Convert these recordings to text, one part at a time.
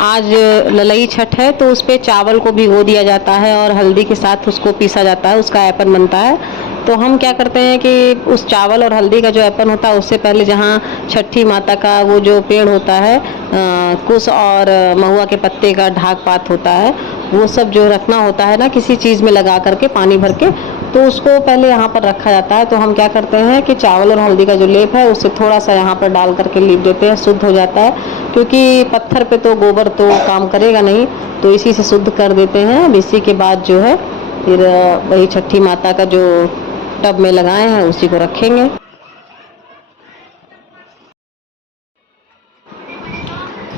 आज ललई छठ है तो उस पे चावल को भिगो दिया जाता है और हल्दी के साथ उसको पीसा जाता है, उसका ऐपन बनता है। तो हम क्या करते हैं कि उस चावल और हल्दी का जो ऐपन होता है उससे पहले जहाँ छठी माता का वो जो पेड़ होता है, कुश और महुआ के पत्ते का ढाक पात होता है, वो सब जो रखना होता है ना किसी चीज़ में लगा करके पानी भर के, तो उसको पहले यहाँ पर रखा जाता है। तो हम क्या करते हैं कि चावल और हल्दी का जो लेप है उससे थोड़ा सा यहाँ पर डाल करके लीप देते हैं, शुद्ध हो जाता है। क्योंकि पत्थर पे तो गोबर तो काम करेगा नहीं, तो इसी से शुद्ध कर देते हैं। अब इसी के बाद जो है फिर वही छठी माता का जो टब में लगाए हैं उसी को रखेंगे।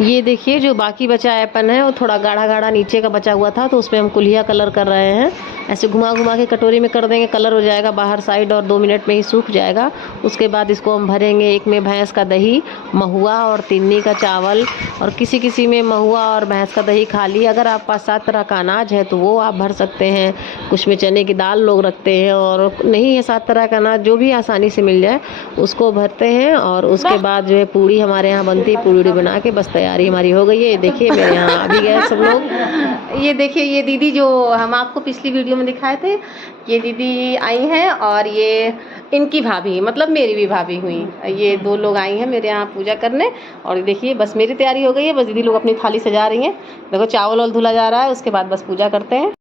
ये देखिए जो बाकी बचा ऐपन है वो थोड़ा गाढ़ा गाढ़ा नीचे का बचा हुआ था, तो उसमें हम कुल्हिया कलर कर रहे हैं। ऐसे घुमा घुमा के कटोरी में कर देंगे, कलर हो जाएगा बाहर साइड और 2 मिनट में ही सूख जाएगा। उसके बाद इसको हम भरेंगे, एक में भैंस का दही, महुआ और तिन्नी का चावल, और किसी किसी में महुआ और भैंस का दही खाली। अगर आप पास 7 तरह का अनाज है तो वो आप भर सकते हैं। कुछ में चने की दाल लोग रखते हैं, और नहीं है 7 तरह का अनाज, जो भी आसानी से मिल जाए उसको भरते हैं। और उसके बाद जो है पूड़ी हमारे यहाँ बनती है, पूड़ी बना के बस तैयारी हमारी हो गई है। देखिए मेरे यहाँ आ भी गए सब लोग। ये देखिए ये दीदी जो हम आपको पिछली वीडियो में दिखाए थे, ये दीदी आई हैं, और ये इनकी भाभी, मतलब मेरी भी भाभी हुई। ये 2 लोग आई हैं मेरे यहाँ पूजा करने। और देखिए बस मेरी तैयारी हो गई है, बस दीदी लोग अपनी थाली सजा रही हैं। देखो चावल वाल धुला जा रहा है, उसके बाद बस पूजा करते हैं।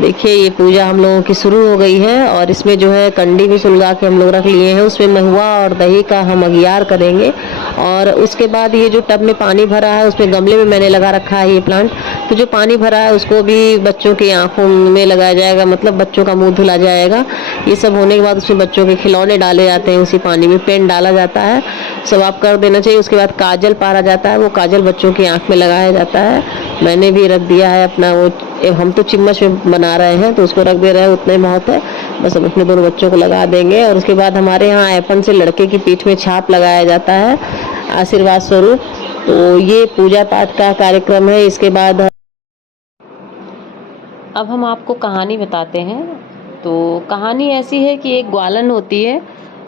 देखिए ये पूजा हम लोगों की शुरू हो गई है, और इसमें जो है कंडी भी सुलगा के हम लोग रख लिए हैं। उसमें महुआ और दही का हम अगियार करेंगे। और उसके बाद ये जो टब में पानी भरा है उसमें गमले में मैंने लगा रखा है ये प्लांट, तो जो पानी भरा है उसको भी बच्चों की आंखों में लगाया जाएगा, मतलब बच्चों का मुंह धुला जाएगा। ये सब होने के बाद उसमें बच्चों के खिलौने डाले जाते हैं, उसी पानी में पेन डाला जाता है, सब आप कर देना चाहिए। उसके बाद काजल पारा जाता है, वो काजल बच्चों की आंख में लगाया जाता है। मैंने भी रख दिया है अपना, वो हम तो चिम्मच में बना रहे हैं तो उसको रख दे रहे हैं, उतना ही बहुत है। बस हम अपने दोनों बच्चों को लगा देंगे। और उसके बाद हमारे यहाँ ऐपन से लड़के की पीठ में छाप लगाया जाता है आशीर्वाद स्वरूप। तो ये पूजा पाठ का कार्यक्रम है। इसके बाद अब हम आपको कहानी बताते हैं। तो कहानी ऐसी है कि एक ग्वालन होती है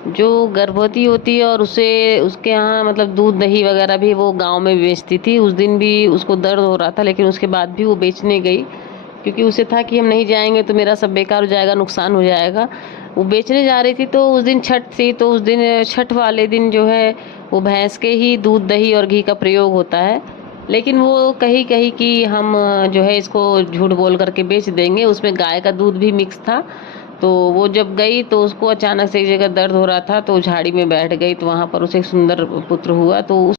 जो गर्भवती होती है, और उसे उसके यहाँ मतलब दूध दही वगैरह भी वो गांव में बेचती थी। उस दिन भी उसको दर्द हो रहा था, लेकिन उसके बाद भी वो बेचने गई, क्योंकि उसे था कि हम नहीं जाएंगे तो मेरा सब बेकार हो जाएगा, नुकसान हो जाएगा। वो बेचने जा रही थी। तो उस दिन छठ थी, तो उस दिन छठ वाले दिन जो है वो भैंस के ही दूध दही और घी का प्रयोग होता है। लेकिन वो कही कही कि हम जो है इसको झूठ बोल करके बेच देंगे, उसमें गाय का दूध भी मिक्स था। तो वो जब गई तो उसको अचानक से एक जगह दर्द हो रहा था, तो झाड़ी में बैठ गई, तो वहाँ पर उसे एक सुंदर पुत्र हुआ। तो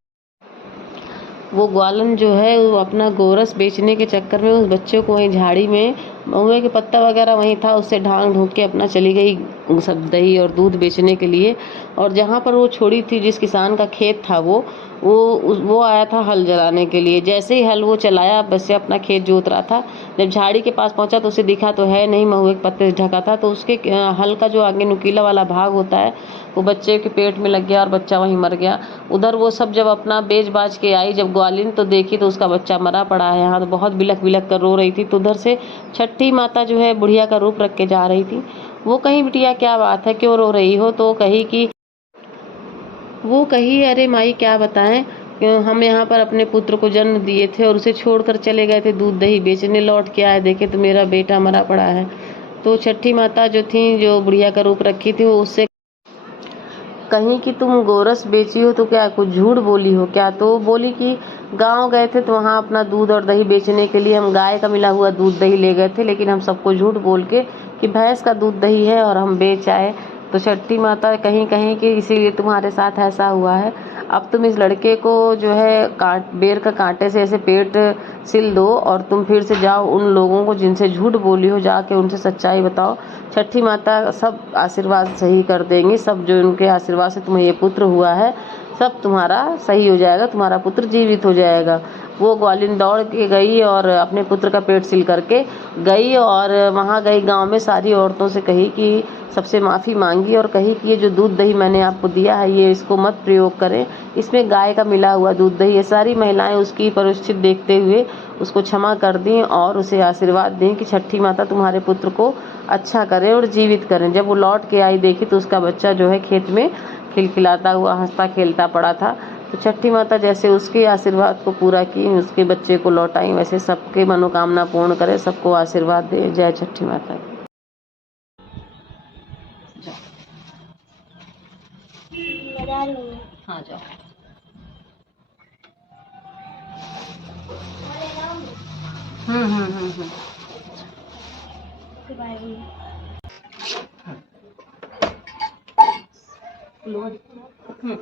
वो ग्वालन जो है वो अपना गोरस बेचने के चक्कर में उस बच्चे को वहीं झाड़ी में, महुए के पत्ता वगैरह वहीं था, उससे ढांक ढूंढ के अपना चली गई सब दही और दूध बेचने के लिए। और जहाँ पर वो छोड़ी थी, जिस किसान का खेत था वो आया था हल जलाने के लिए। जैसे ही हल वो चलाया, बस से अपना खेत जोत रहा था, जब झाड़ी के पास पहुंचा तो उसे दिखा तो है नहीं, महुए के पत्ते से ढका था। तो उसके हल का जो आगे नुकीला वाला भाग होता है वो बच्चे के पेट में लग गया और बच्चा वहीं मर गया। उधर वो सब जब अपना बेच बाज के आई, जब ग्वालिन तो देखी तो उसका बच्चा मरा पड़ा है यहाँ, तो बहुत बिलख बिलख कर रो रही थी। तो उधर से छठी माता जो है बुढ़िया का रूप रख के जा रही थी। वो कहीं बिटिया क्या बात है, क्यों रो रही हो? तो कही अरे माई क्या बताएं, हम यहाँ पर अपने पुत्र को जन्म दिए थे और उसे छोड़कर चले गए थे दूध दही बेचने, लौट के आए देखे तो मेरा बेटा मरा पड़ा है। तो छठी माता जो थी, जो बुढ़िया का रूप रखी थी, वो उससे कहीं कि तुम गोरस बेची हो तो क्या कुछ झूठ बोली हो क्या? तो बोली कि गांव गए थे तो वहाँ अपना दूध और दही बेचने के लिए हम गाय का मिला हुआ दूध दही ले गए थे, लेकिन हम सबको झूठ बोल के कि भैंस का दूध दही है और हम बेच आए। तो छठी माता कहीं कहीं कि इसीलिए तुम्हारे साथ ऐसा हुआ है। अब तुम इस लड़के को जो है बेर का कांटे से ऐसे पेट सिल दो, और तुम फिर से जाओ उन लोगों को जिनसे झूठ बोली हो, जाके उनसे सच्चाई बताओ। छठी माता सब आशीर्वाद सही कर देंगी। सब जो उनके आशीर्वाद से तुम्हें ये पुत्र हुआ है, सब तुम्हारा सही हो जाएगा, तुम्हारा पुत्र जीवित हो जाएगा। वो ग्वालिन दौड़ के गई और अपने पुत्र का पेट सिल करके गई, और वहाँ गई गांव में सारी औरतों से कही कि सबसे माफ़ी मांगी, और कही कि ये जो दूध दही मैंने आपको दिया है ये इसको मत प्रयोग करें, इसमें गाय का मिला हुआ दूध दही। ये सारी महिलाएं उसकी परिस्थिति देखते हुए उसको क्षमा कर दी और उसे आशीर्वाद दें कि छठी माता तुम्हारे पुत्र को अच्छा करें और जीवित करें। जब वो लौट के आई, देखी तो उसका बच्चा जो है खेत में खिलखिलाता हुआ हंसता खेलता पड़ा था। तो छठी माता जैसे उसके आशीर्वाद को पूरा की, उसके बच्चे को लौटाई, वैसे सबके मनोकामना पूर्ण करे, सबको आशीर्वाद दे। जय छठी माता की। हाँ जाओ। हम्म। हम्म।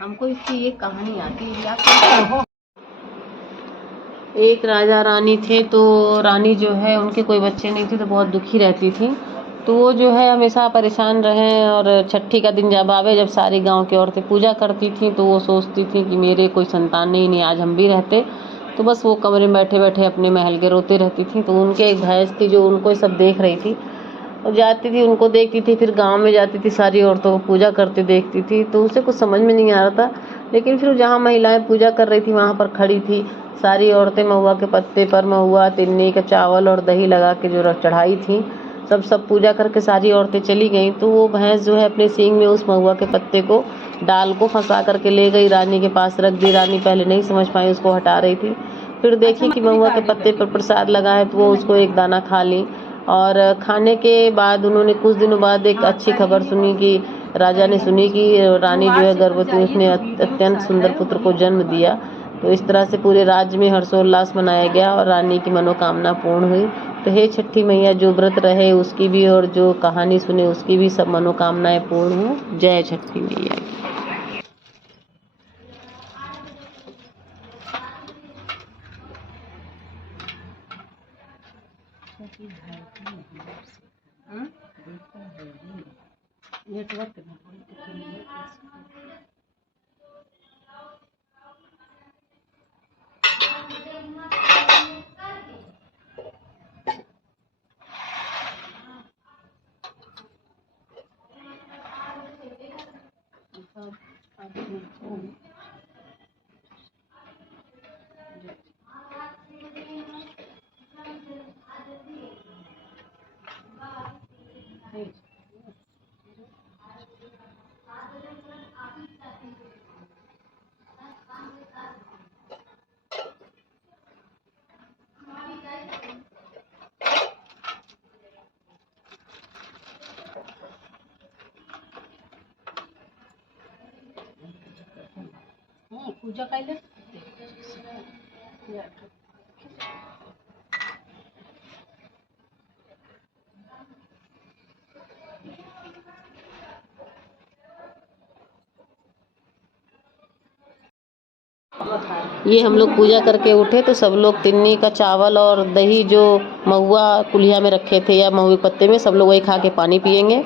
हमको इसकी एक कहानी आती है, आप सुनते हो? एक राजा रानी थे, तो रानी जो है उनके कोई बच्चे नहीं थे, तो बहुत दुखी रहती थी। तो वो जो है हमेशा परेशान रहे, और छठी का दिन जब आवे, जब सारी गांव की औरतें पूजा करती थी, तो वो सोचती थी कि मेरे कोई संतान नहीं आज हम भी रहते। तो बस वो कमरे में बैठे बैठे अपने महल के रोते रहती थी। तो उनके एक भैंस थी जो उनको सब देख रही थी, और जाती थी उनको देखती थी, फिर गांव में जाती थी, सारी औरतों को पूजा करते देखती थी। तो उसे कुछ समझ में नहीं आ रहा था, लेकिन फिर जहाँ महिलाएं पूजा कर रही थी वहाँ पर खड़ी थी सारी औरतें, महुआ के पत्ते पर महुआ, तिन्नी का चावल और दही लगा के जो चढ़ाई थी, सब पूजा करके सारी औरतें चली गईं। तो वो भैंस जो है अपने सींग में उस महुआ के पत्ते को, डाल को फंसा करके ले गई, रानी के पास रख दी। रानी पहले नहीं समझ पाई, उसको हटा रही थी, फिर देखी कि महुआ के पत्ते पर प्रसाद लगा है, तो वो उसको एक दाना खा ली। और खाने के बाद उन्होंने कुछ दिनों बाद एक अच्छी खबर सुनी कि राजा ने सुनी कि रानी जो है गर्भवती, उसने अत्यंत सुंदर पुत्र को जन्म दिया। तो इस तरह से पूरे राज्य में हर्षोल्लास मनाया गया और रानी की मनोकामना पूर्ण हुई। तो हे छठी मैया, जो व्रत रहे उसकी भी और जो कहानी सुने उसकी भी सब मनोकामनाएं पूर्ण हो। जय छठी मैया की। नेटवर्क पूजा कैले ये हम लोग पूजा करके उठे तो सब लोग तिन्नी का चावल और दही जो महुआ कुल्हिया में रखे थे या महुए पत्ते में, सब लोग वही खा के पानी पियेंगे।